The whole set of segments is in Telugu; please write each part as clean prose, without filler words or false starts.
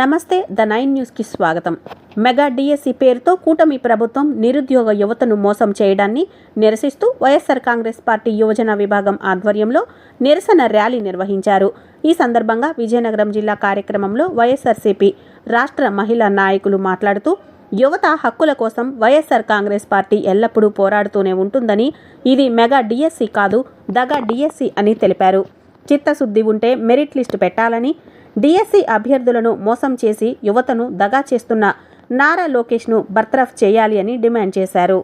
నమస్తే ద 9 న్యూస్కి స్వాగతం. మెగా డిఎస్సి పేరుతో కూటమి ప్రభుత్వం నిరుద్యోగ యువతను మోసం చేయడాన్ని నిరసిస్తూ వైఎస్ఆర్ కాంగ్రెస్ పార్టీ యువజన విభాగం ఆధ్వర్యంలో నిరసన ర్యాలీ నిర్వహించారు. ఈ సందర్భంగా విజయనగరం జిల్లా కార్యక్రమంలో వైఎస్ఆర్సీపీ రాష్ట్ర మహిళా నాయకులు మాట్లాడుతూ యువత హక్కుల కోసం వైఎస్ఆర్ కాంగ్రెస్ పార్టీ ఎల్లప్పుడూ పోరాడుతూనే ఉంటుందని, ఇది మెగా డిఎస్సి కాదు, దగా డిఎస్సి అని తెలిపారు. చిత్తశుద్ధి ఉంటే మెరిట్ లిస్టు పెట్టాలని, డిఎస్సి అభ్యర్థులను మోసం చేసి యువతను దగా చేస్తున్న నారా లోకేష్ను బర్తరఫ్ చేయాలి అని డిమాండ్ చేశారు.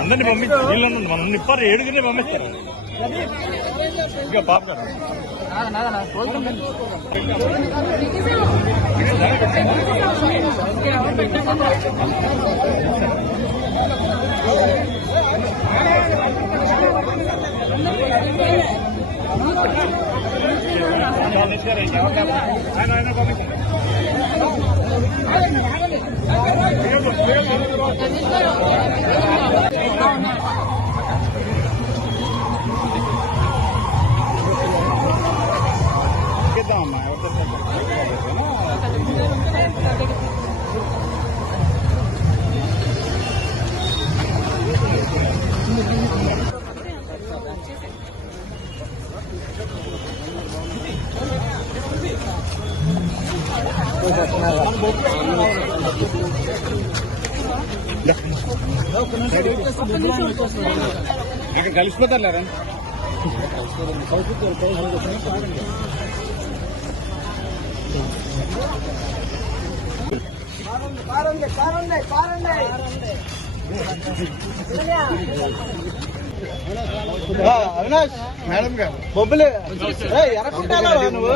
అందరినీ పంపించారు, వీళ్ళందరూ మనం నిప్పారు 7 పంపిస్తారు. ఇంకా పాప ఇక్కడ కలిసిపోతారు లేదా? అవినాష్ మేడం గారు బొబ్బులే ఎరకుంటా నువ్వు